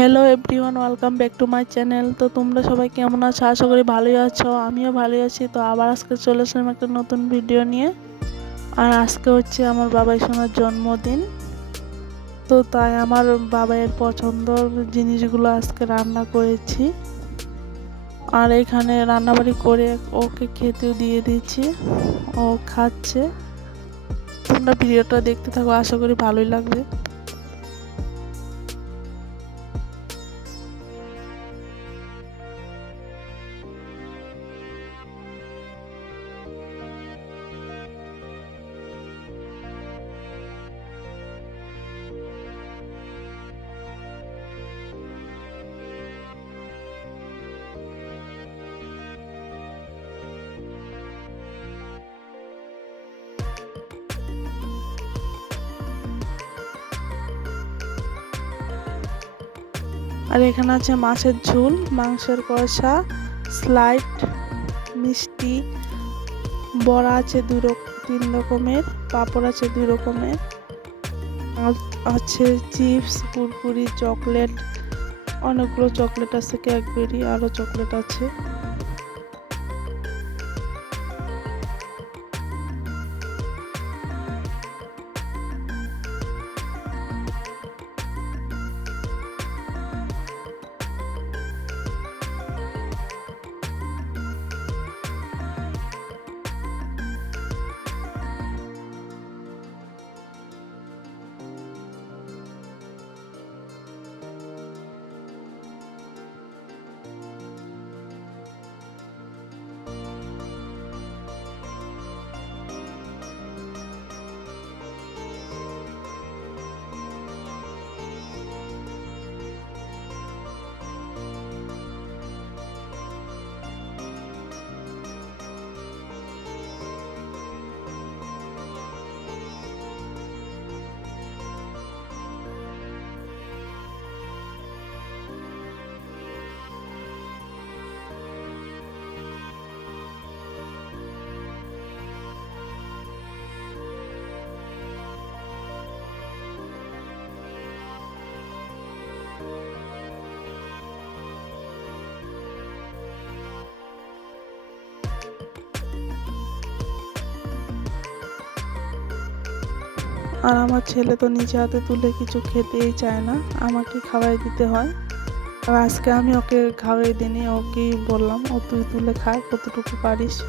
Hello everyone welcome back to my channel তো তোমরা সবাই কেমন আছো? আশা করি ভালোই আছো। আমিও ভালোই আছি। তো আবার আজকে চলে আসলাম একটা নতুন ভিডিও নিয়ে। আর আজকে হচ্ছে আমার বাবাই সোনার জন্মদিন। তো তাই আমার বাবাইয়ের পছন্দর জিনিসগুলো আজকে রান্না করেছি। আর এখানে রান্নাবাড়ি করে ওকে খেতেও দিয়ে দিচ্ছি ও খাচ্ছে। তোমরা ভিডিওটা দেখতে থাকো, আশা করি ভালোই লাগবে। আর এখানে আছে মাছের ঝোল, মাংসের কষা স্লাইড মিষ্টি, বড়া আছে দু তিন রকমের, পাঁপড় আছে দু রকমের আছে চিপস, কুরকুরি, চকলেট, অনেকগুলো চকলেট আছে ক্যাকবেরি আরও চকলেট আছে। আর আমার ছেলে তো নিজে হাতে তুলে কিছু খেতেই চায় না, আমাকে খাওয়াই দিতে হয়। আর আজকে আমি ওকে খাওয়াই দিনি ওকেই বললাম, ও, তুই তুলে খায় কতটুকু পারিস?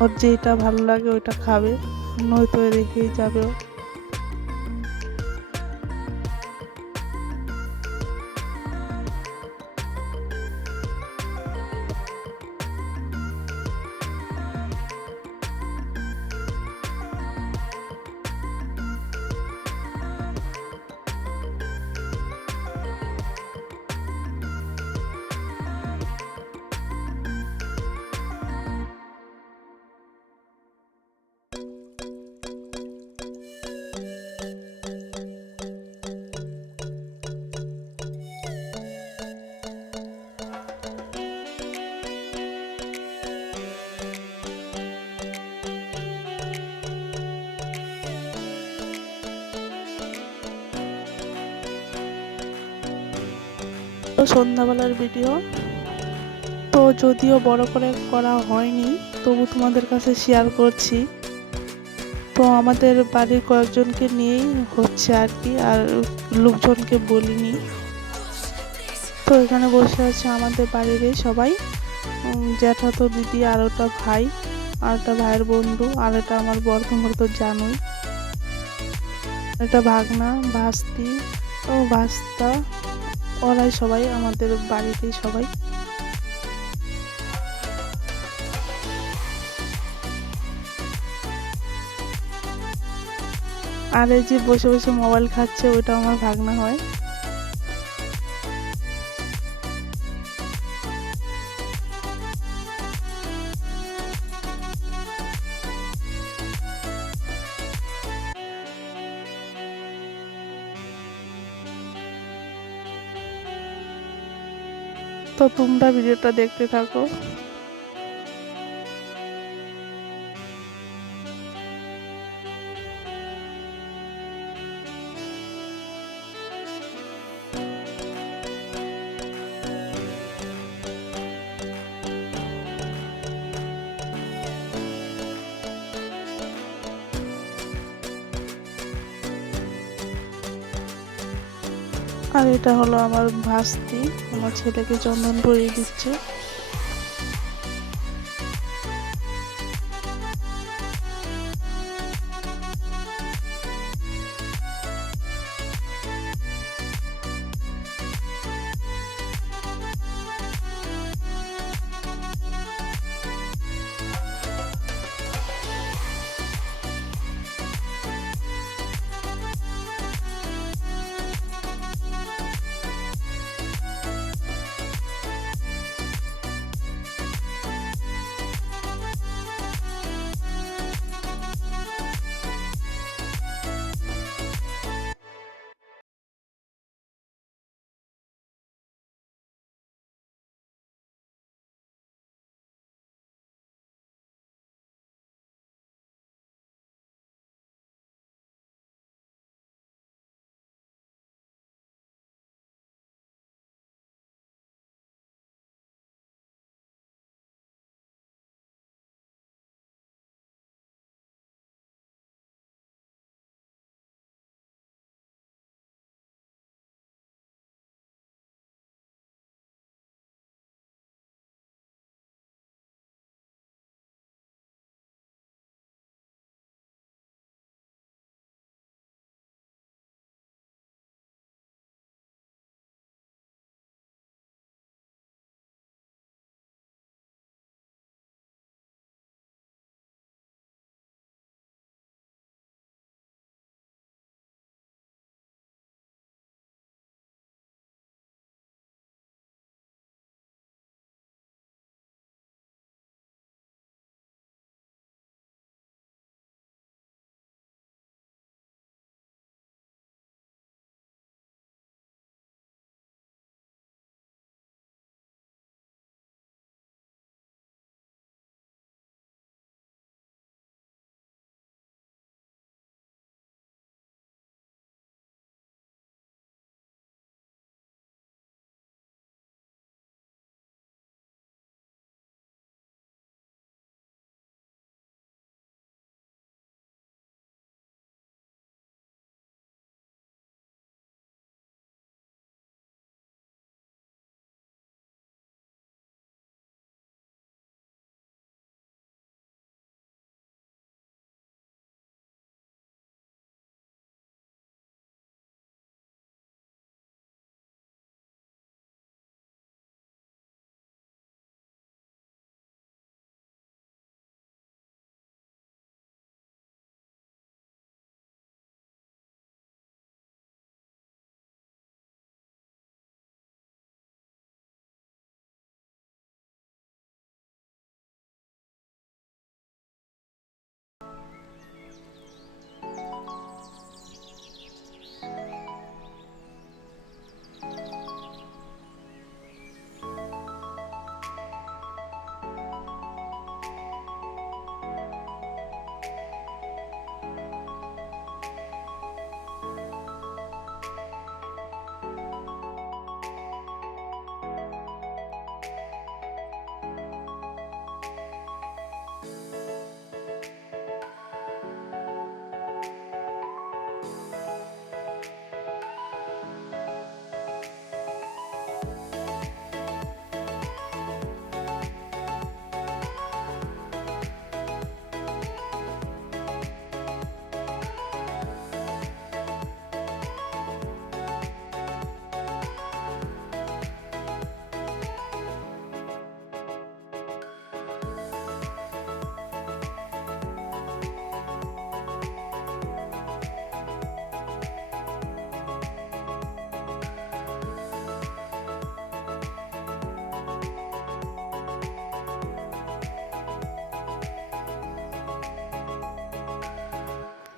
ওর যেটা ভালো লাগে ওইটা খাবে, নয়তো রেখেই যাবে ও। সন্ধ্যাবেলার ভিডিও তো যদিও বড় করে করা হয়নি, তবু তোমাদের কাছে শেয়ার করছি। তো আমাদের বাড়ির কয়েকজনকে নিয়েই হচ্ছে আর কি, আর লোকজনকে বলিনি। তো এখানে বসে আছে আমাদের বাড়িরই সবাই। জ্যাঠা তো দিদি আর ওটা ভাই, আর একটা ভাইয়ের বন্ধু, আর এটা আমার বর তো জানোই। এটা ভাগনা, ভাস্তি, ও ভাস্তা ওরাই সবাই, আমাদের বাড়িতেই সবাই। আর এই যে বসে বসে মোবাইল খাচ্ছে ওটা আমার ভাগনা হয়। তো তোমরা ভিডিওটা দেখতে থাকো। আর এটা হলো আমার ভাস্তি আমার ছেলেকে চন্দন পরিয়ে দিচ্ছে।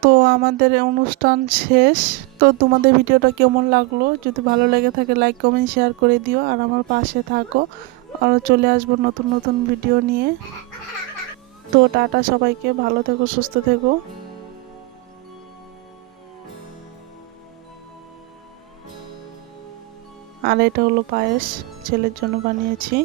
তো আমাদের অনুষ্ঠান শেষ। তো তোমাদের ভিডিওটা কেমন লাগল? যদি ভালো লেগে থাকে লাইক কমেন্ট শেয়ার করে দিও। আর আমার পাশে থাকো। আরও চলে আসব নতুন নতুন ভিডিও নিয়ে। তো টাটা সবাইকে। ভালো থেকো, সুস্থ থেকো। আর এটা হলো পায়েস। ছেলের জন্য বানিয়েছি।